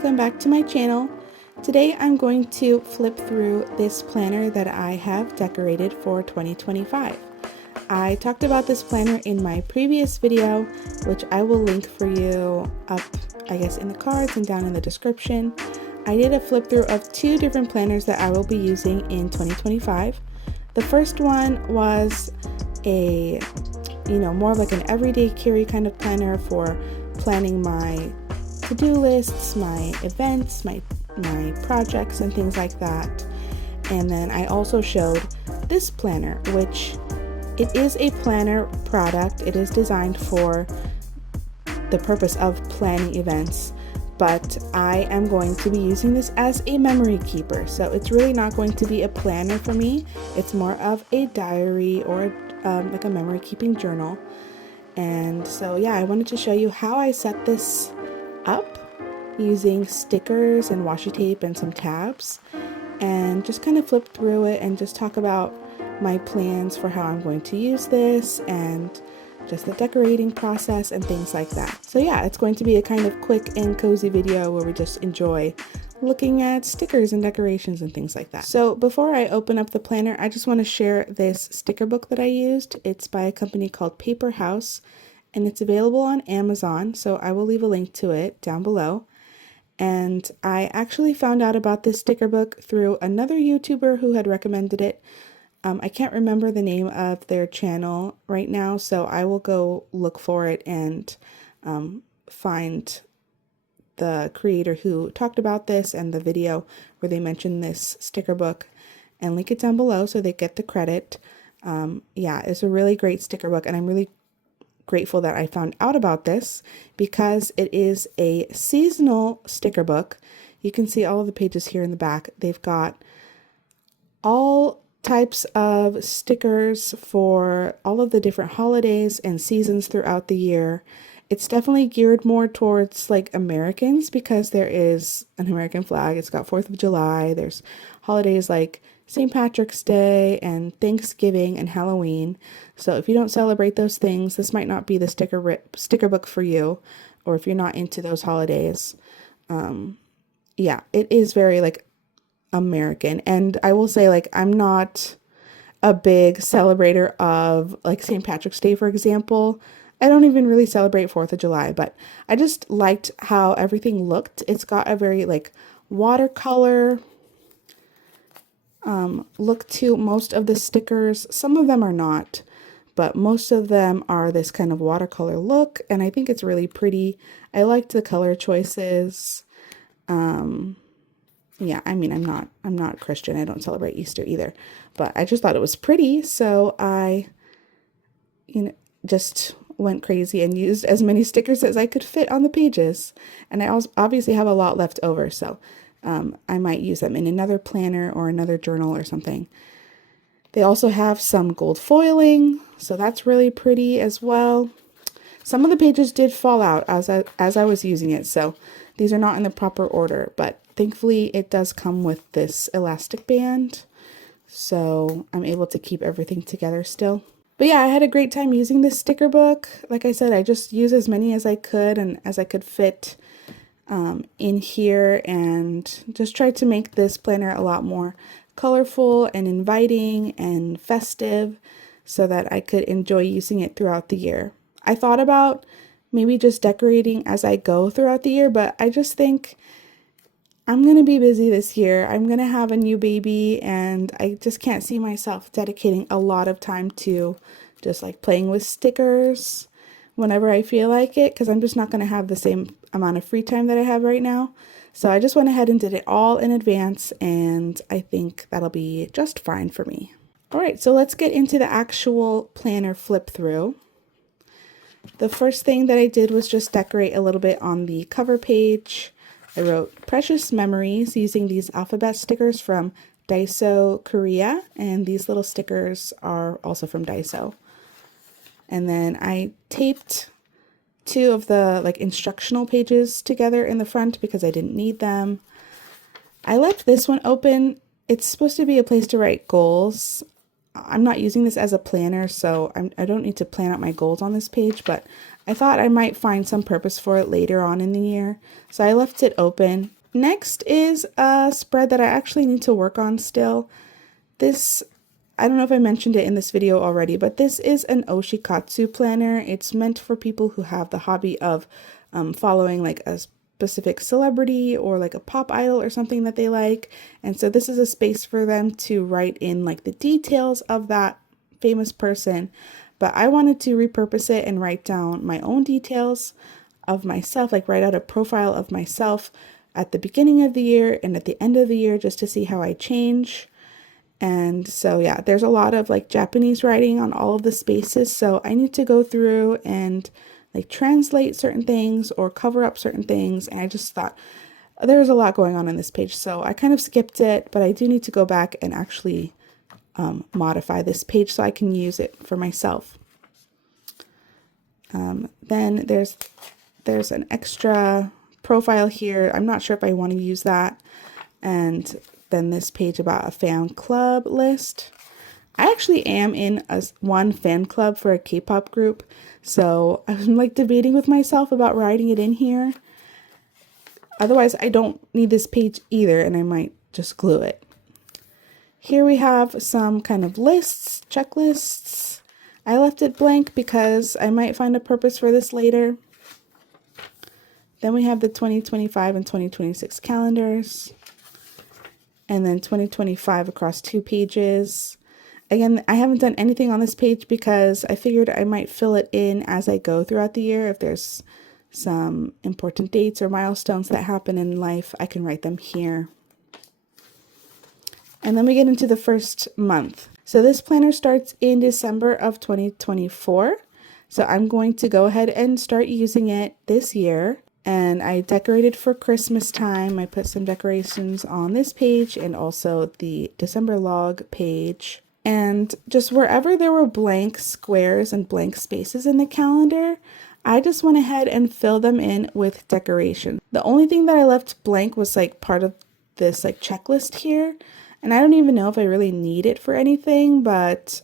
welcome back to my channel. Today I'm going to flip through this planner that I have decorated for 2025. I talked about this planner in my previous video, which I will link for you up, I guess, in the cards and down in the description. I did a flip through of two different planners that I will be using in 2025. The first one was a, more of like an everyday carry kind of planner for planning my to-do lists, my events, my projects and things like that. And then I also showed this planner, which it is a planner product. It is designed for the purpose of planning events, but I am going to be using this as a memory keeper. So it's really not going to be a planner for me. It's more of a diary or like a memory keeping journal. And so yeah, I wanted to show you how I set this up using stickers and washi tape and some tabs, and just kind of flip through it and just talk about my plans for how I'm going to use this and just the decorating process and things like that. So yeah, it's going to be a kind of quick and cozy video where we just enjoy looking at stickers and decorations and things like that. So before I open up the planner, I just want to share this sticker book that I used. It's by a company called Paper House, and it's available on Amazon, so I will leave a link to it down below. And I actually found out about this sticker book through another YouTuber who had recommended it. I can't remember the name of their channel right now, so I will go look for it and find the creator who talked about this and the video where they mentioned this sticker book and link it down below so they get the credit. Yeah, it's a really great sticker book, and I'm really grateful that I found out about this because it is a seasonal sticker book. You can see all of the pages here in the back. They've got all types of stickers for all of the different holidays and seasons throughout the year. It's definitely geared more towards like Americans because there is an American flag. It's got 4th of July. There's holidays like St. Patrick's Day and Thanksgiving and Halloween. So if you don't celebrate those things, this might not be the sticker book for you, or if you're not into those holidays. Yeah, it is very like American. And I will say, like, I'm not a big celebrator of like St. Patrick's Day, for example. I don't even really celebrate 4th of July, but I just liked how everything looked. It's got a very like watercolor look to most of the stickers. Some of them are not, but most of them are this kind of watercolor look, and I think it's really pretty. I liked the color choices. Yeah, I mean, I'm not Christian. I don't celebrate Easter either, but I just thought it was pretty, so I just went crazy and used as many stickers as I could fit on the pages. And I also obviously have a lot left over, so I might use them in another planner or another journal or something. They also have some gold foiling, so that's really pretty as well. Some of the pages did fall out as I was using it, so these are not in the proper order, but thankfully it does come with this elastic band, so I'm able to keep everything together still. But yeah, I had a great time using this sticker book. Like I said, I just used as many as I could and as I could fit in here, and just tried to make this planner a lot more colorful and inviting and festive so that I could enjoy using it throughout the year. I thought about maybe just decorating as I go throughout the year, but I just think I'm going to be busy this year. I'm going to have a new baby, and I just can't see myself dedicating a lot of time to just like playing with stickers whenever I feel like it, because I'm just not going to have the same amount of free time that I have right now. So I just went ahead and did it all in advance, and I think that'll be just fine for me. All right, so let's get into the actual planner flip through. The first thing that I did was just decorate a little bit on the cover page. I wrote Precious Memories using these alphabet stickers from Daiso, Korea, and these little stickers are also from Daiso. And then I taped two of the like instructional pages together in the front because I didn't need them. I left this one open. It's supposed to be a place to write goals. I'm not using this as a planner, so I don't need to plan out my goals on this page, but I thought I might find some purpose for it later on in the year, so I left it open. Next is a spread that I actually need to work on still. This, I don't know if I mentioned it in this video already, but this is an Oshikatsu planner. It's meant for people who have the hobby of following like a specific celebrity or like a pop idol or something that they like. And so this is a space for them to write in like the details of that famous person. But I wanted to repurpose it and write down my own details of myself, like write out a profile of myself at the beginning of the year and at the end of the year just to see how I change. And so, yeah, there's a lot of like Japanese writing on all of the spaces. So I need to go through and like translate certain things or cover up certain things. And I just thought there's a lot going on this page. So I kind of skipped it, but I do need to go back and actually modify this page so I can use it for myself. Then there's an extra profile here. I'm not sure if I want to use that. And then this page about a fan club list. I actually am in one fan club for a K-pop group, so I'm like debating with myself about writing it in here. Otherwise, I don't need this page either, and I might just glue it. Here we have some kind of lists, checklists. I left it blank because I might find a purpose for this later. Then we have the 2025 and 2026 calendars. And then 2025 across 2 pages. Again, I haven't done anything on this page because I figured I might fill it in as I go throughout the year. If there's some important dates or milestones that happen in life, I can write them here. And then we get into the first month. So this planner starts in December of 2024. So I'm going to go ahead and start using it this year. And I decorated for Christmas time. I put some decorations on this page and also the December log page. And just wherever there were blank squares and blank spaces in the calendar, I just went ahead and filled them in with decoration. The only thing that I left blank was like part of this like checklist here. And I don't even know if I really need it for anything, but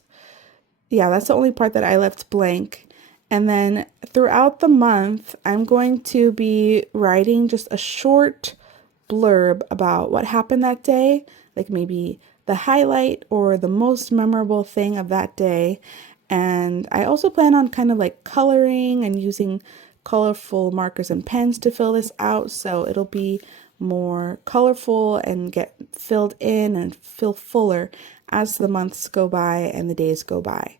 yeah, that's the only part that I left blank. And then throughout the month, I'm going to be writing just a short blurb about what happened that day, like maybe the highlight or the most memorable thing of that day. And I also plan on kind of like coloring and using colorful markers and pens to fill this out. So it'll be more colorful and get filled in and feel fuller as the months go by and the days go by.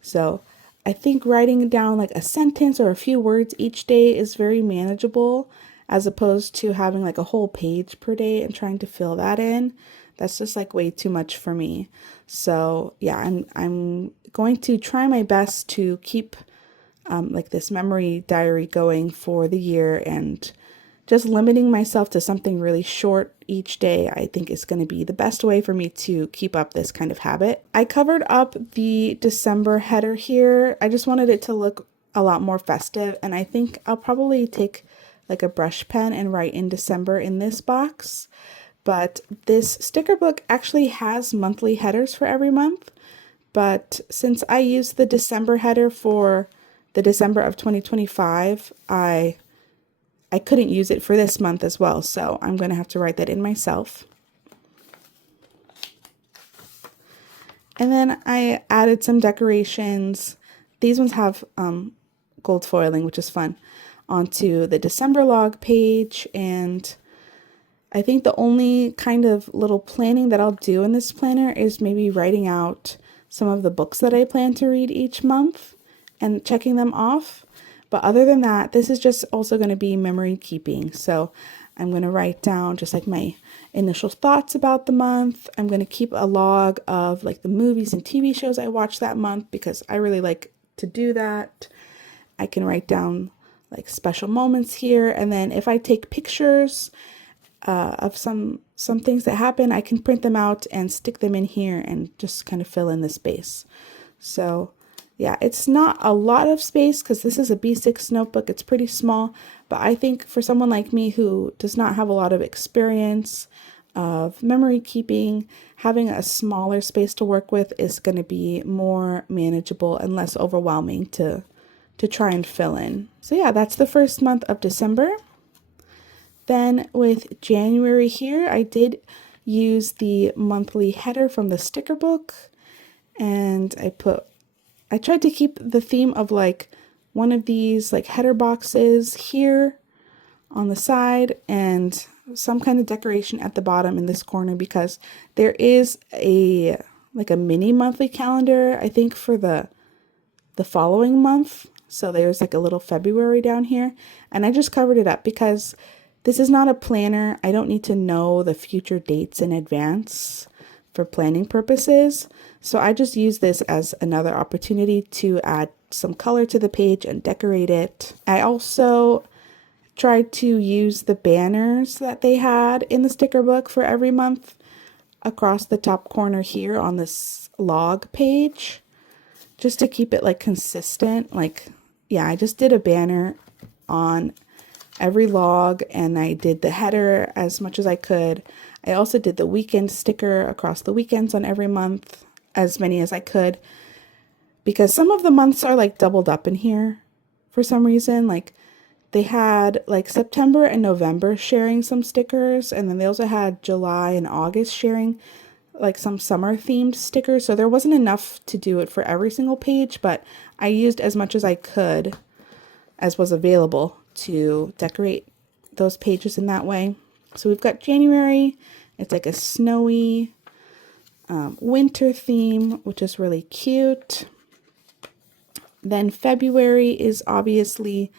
So I think writing down like a sentence or a few words each day is very manageable as opposed to having like a whole page per day and trying to fill that in. That's just like way too much for me. So yeah, I'm going to try my best to keep like this memory diary going for the year, and just limiting myself to something really short each day, I think is going to be the best way for me to keep up this kind of habit. I covered up the December header here. I just wanted it to look a lot more festive, and I think I'll probably take like a brush pen and write in December in this box. But this sticker book actually has monthly headers for every month. But since I used the December header for the December of 2025, I couldn't use it for this month as well, so I'm going to have to write that in myself. And then I added some decorations. These ones have gold foiling, which is fun, onto the December log page. And I think the only kind of little planning that I'll do in this planner is maybe writing out some of the books that I plan to read each month and checking them off. But other than that, this is just also going to be memory keeping. So I'm going to write down just like my initial thoughts about the month. I'm going to keep a log of like the movies and TV shows I watched that month because I really like to do that. I can write down like special moments here. And then if I take pictures of some things that happen, I can print them out and stick them in here and just kind of fill in the space. So yeah, it's not a lot of space because this is a B6 notebook. It's pretty small, but I think for someone like me who does not have a lot of experience of memory keeping, having a smaller space to work with is going to be more manageable and less overwhelming to to try and fill in. So yeah, that's the first month of December. Then with January here, I did use the monthly header from the sticker book, and I tried to keep the theme of like one of these like header boxes here on the side and some kind of decoration at the bottom in this corner, because there is a mini monthly calendar, I think, for the following month. So there's like a little February down here, and I just covered it up because this is not a planner. I don't need to know the future dates in advance for planning purposes. So I just use this as another opportunity to add some color to the page and decorate it. I also tried to use the banners that they had in the sticker book for every month across the top corner here on this log page, just to keep it like consistent. Like, yeah, I just did a banner on every log, and I did the header as much as I could. I also did the weekend sticker across the weekends on every month, as many as I could, because some of the months are like doubled up in here for some reason. Like they had like September and November sharing some stickers, and then they also had July and August sharing like some summer themed stickers. So there wasn't enough to do it for every single page, but I used as much as I could as was available to decorate those pages in that way. So we've got January. It's like a snowy winter theme, which is really cute. Then February is obviously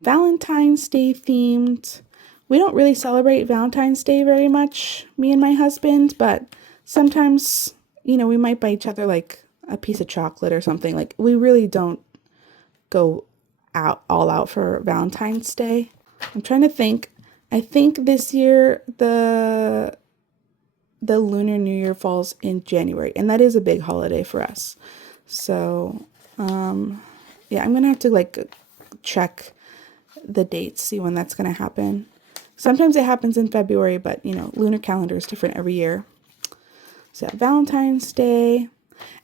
Valentine's Day themed. We don't really celebrate Valentine's Day very much, me and my husband, but sometimes, you know, we might buy each other like a piece of chocolate or something. Like, we really don't go all out for Valentine's Day. I'm trying to think. I think this year the Lunar New Year falls in January, and that is a big holiday for us. So, yeah, I'm gonna have to like check the dates, see when that's gonna happen. Sometimes it happens in February, but you know, lunar calendar is different every year. So Valentine's Day.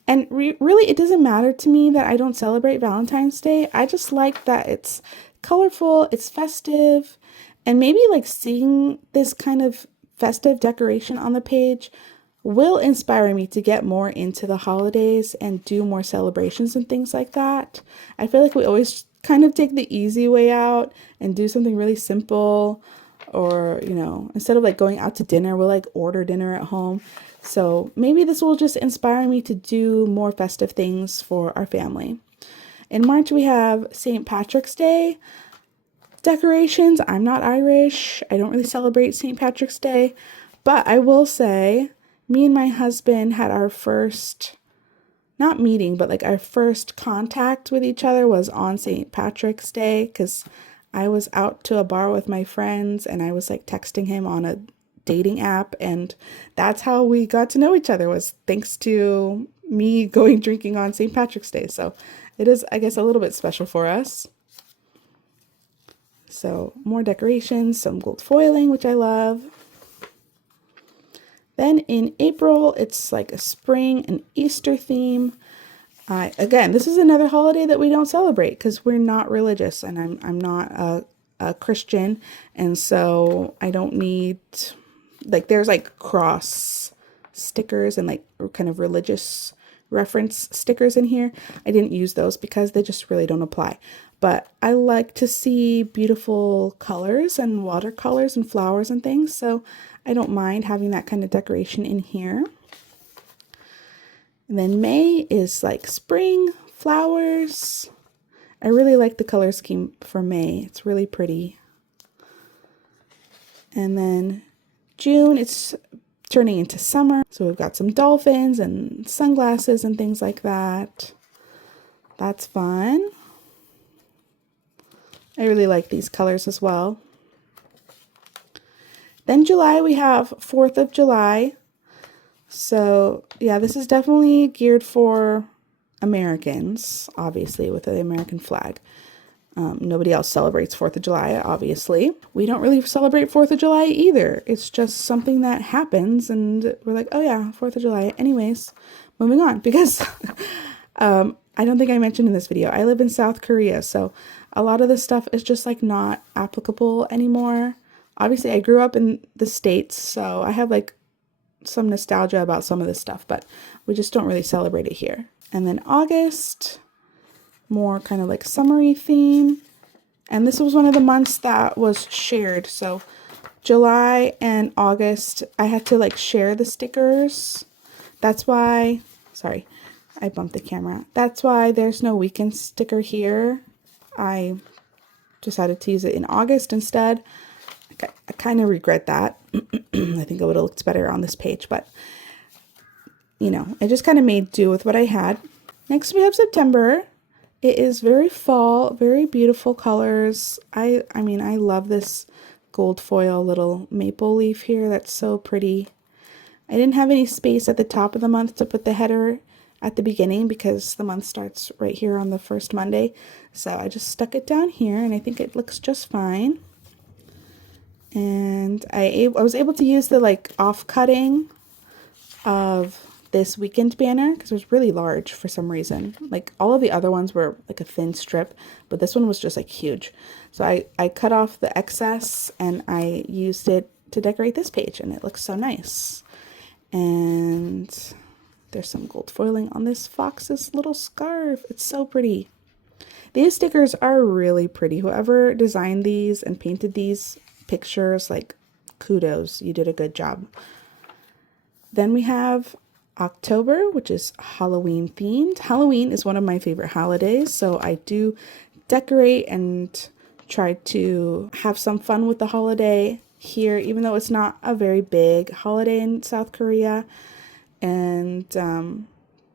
And really, it doesn't matter to me that I don't celebrate Valentine's Day. I just like that it's colorful, it's festive, and maybe like seeing this kind of festive decoration on the page will inspire me to get more into the holidays and do more celebrations and things like that. I feel like we always kind of take the easy way out and do something really simple, or, you know, instead of like going out to dinner, we'll like order dinner at home. So maybe this will just inspire me to do more festive things for our family. In March, we have St. Patrick's Day decorations. I'm not Irish. I don't really celebrate St. Patrick's Day, but I will say me and my husband had our first, not meeting, but like our first contact with each other was on St. Patrick's Day, because I was out to a bar with my friends and I was like texting him on a dating app, and that's how we got to know each other, was thanks to me going drinking on St. Patrick's Day. So it is, I guess, a little bit special for us. So more decorations, some gold foiling, which I love. Then in April, it's like a spring and Easter theme. Again, this is another holiday that we don't celebrate because we're not religious, and I'm not a Christian, and so I don't need, like, there's like cross stickers and like kind of religious reference stickers in here. I didn't use those because they just really don't apply. But I like to see beautiful colors and watercolors and flowers and things, so I don't mind having that kind of decoration in here. And then May is like spring, flowers. I really like the color scheme for May. It's really pretty. And then June, it's turning into summer. So we've got some dolphins and sunglasses and things like that. That's fun. I really like these colors as well. Then July, we have 4th of July. So yeah, this is definitely geared for Americans, obviously, with the American flag. Nobody else celebrates 4th of July, obviously. We don't really celebrate 4th of July either. It's just something that happens, and we're like, oh yeah, 4th of July. Anyways, moving on, because I don't think I mentioned in this video, I live in South Korea, so a lot of this stuff is just like not applicable anymore. Obviously, I grew up in the States, so I have like some nostalgia about some of this stuff, but we just don't really celebrate it here. And then August, more kind of like summery theme. And this was one of the months that was shared. So July and August, I had to like share the stickers. That's why, sorry, I bumped the camera. That's why there's no weekend sticker here. I decided to use it in August instead. I kind of regret that. I think it would have looked better on this page, but you know, I just kind of made do with what I had. Next we have September. It is very fall, very beautiful colors. I mean, I love this gold foil little maple leaf here. That's so pretty. I didn't have any space at the top of the month to put the header at the beginning because the month starts right here on the first Monday. So I just stuck it down here and I think it looks just fine. And I was able to use the like off-cutting of this weekend banner because it was really large for some reason. Like all of the other ones were like a thin strip, but this one was just like huge. So I cut off the excess and I used it to decorate this page and it looks so nice. And there's some gold foiling on this fox's little scarf. It's so pretty. These stickers are really pretty. Whoever designed these and painted these pictures, like kudos, you did a good job. Then we have October, which is Halloween themed. Halloween is one of my favorite holidays, so I do decorate and try to have some fun with the holiday here, even though it's not a very big holiday in South Korea. And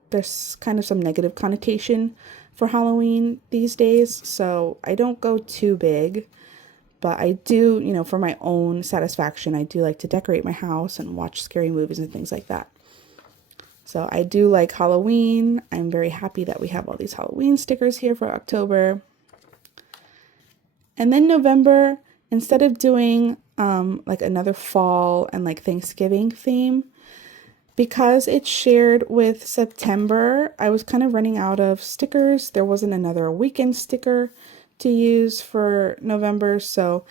there's kind of some negative connotation for Halloween these days, so I don't go too big. But I do, you know, for my own satisfaction, I do like to decorate my house and watch scary movies and things like that. So I do like Halloween. I'm very happy that we have all these Halloween stickers here for October. And then November, instead of doing like another fall and like Thanksgiving theme, because it's shared with September, I was kind of running out of stickers. There wasn't another weekend sticker to use for November, so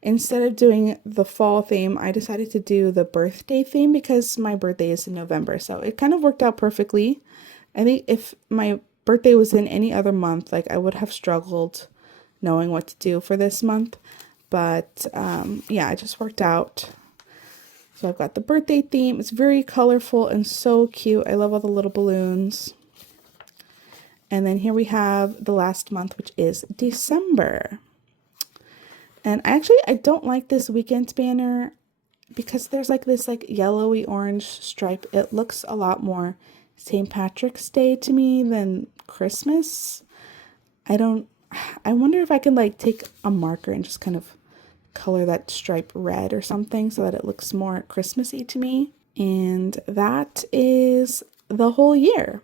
instead of doing the fall theme, I decided to do the birthday theme because my birthday is in November, so it kind of worked out perfectly. I think if my birthday was in any other month, like I would have struggled knowing what to do for this month, but yeah, it just worked out. So I've got the birthday theme. It's very colorful and so cute. I love all the little balloons. And then here we have the last month, which is December. And I don't like this weekend banner because there's like this like yellowy orange stripe. It looks a lot more St. Patrick's Day to me than Christmas. I wonder if I can like take a marker and just kind of color that stripe red or something so that it looks more Christmassy to me. And that is the whole year.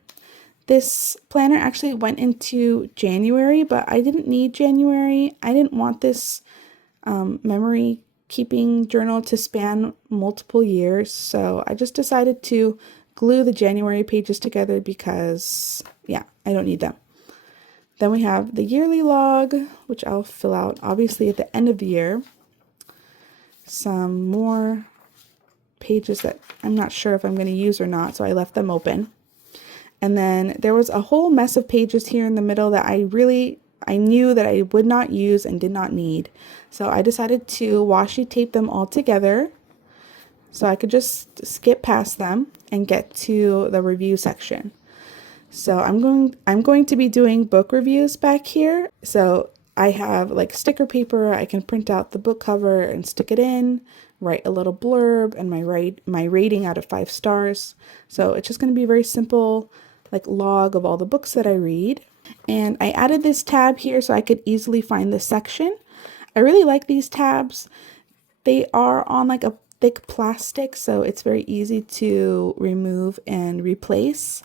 This planner actually went into January, but I didn't need January. I didn't want this memory keeping journal to span multiple years, so I just decided to glue the January pages together because, yeah, I don't need them. Then we have the yearly log, which I'll fill out obviously at the end of the year. Some more pages that I'm not sure if I'm going to use or not, so I left them open. And then there was a whole mess of pages here in the middle that I knew that I would not use and did not need. So I decided to washi tape them all together so I could just skip past them and get to the review section. So I'm going to be doing book reviews back here. So I have like sticker paper. I can print out the book cover and stick it in, write a little blurb and my rating out of 5 stars. So it's just going to be very simple, like log of all the books that I read. And I added this tab here so I could easily find this section. I really like these tabs. They are on like a thick plastic, so it's very easy to remove and replace.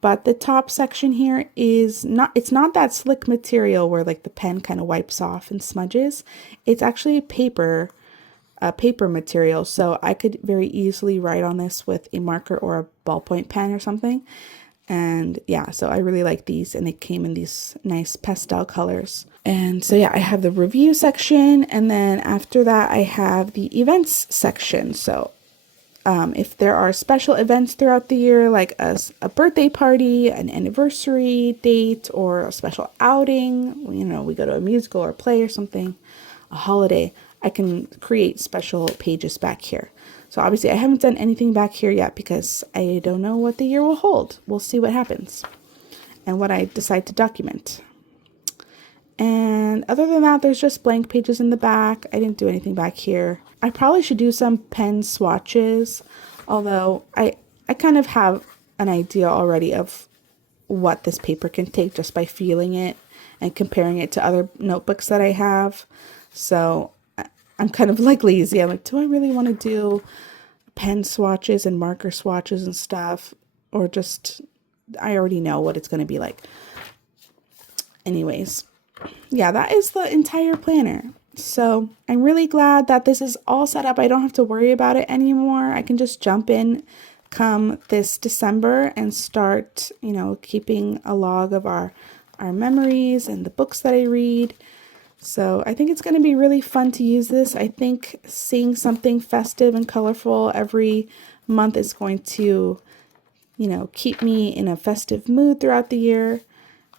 But the top section here is it's not that slick material where like the pen kind of wipes off and smudges. It's actually paper material, so I could very easily write on this with a marker or a ballpoint pen or something. And yeah, so I really like these, and they came in these nice pastel colors. And so yeah, I have the review section, and then after that I have the events section. So if there are special events throughout the year, like a birthday party, an anniversary date, or a special outing, you know, we go to a musical or play or something, a holiday, I can create special pages back here. So obviously I haven't done anything back here yet because I don't know what the year will hold. We'll see what happens and what I decide to document. And other than that, there's just blank pages in the back. I didn't do anything back here. I probably should do some pen swatches, although I kind of have an idea already of what this paper can take just by feeling it and comparing it to other notebooks that I have. So I'm kind of like lazy. I'm like, do I really want to do pen swatches and marker swatches and stuff? Or just, I already know what it's going to be like. Anyways, yeah, that is the entire planner. So I'm really glad that this is all set up. I don't have to worry about it anymore. I can just jump in come this December and start, you know, keeping a log of our memories and the books that I read. So I think it's going to be really fun to use this. I think seeing something festive and colorful every month is going to, you know, keep me in a festive mood throughout the year.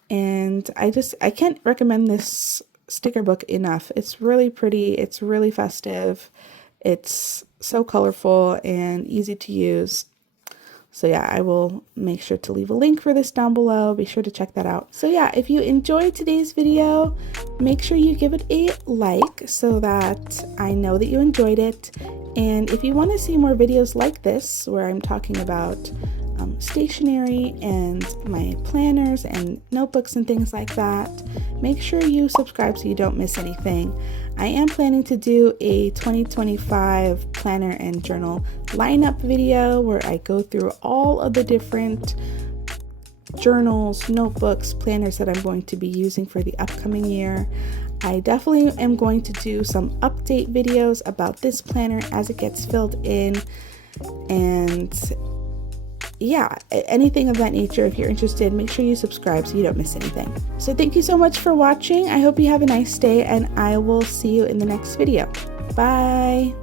And I can't recommend this sticker book enough. It's really pretty. It's really festive. It's so colorful and easy to use. So yeah, I will make sure to leave a link for this down below. Be sure to check that out. So yeah, if you enjoyed today's video, make sure you give it a like so that I know that you enjoyed it. And if you want to see more videos like this, where I'm talking about stationery and my planners and notebooks and things like that, make sure you subscribe so you don't miss anything. I am planning to do a 2025 planner and journal lineup video where I go through all of the different journals, notebooks, planners that I'm going to be using for the upcoming year. I definitely am going to do some update videos about this planner as it gets filled in, and yeah, anything of that nature. If you're interested, make sure you subscribe so you don't miss anything. So thank you so much for watching. I hope you have a nice day, and I will see you in the next video. Bye.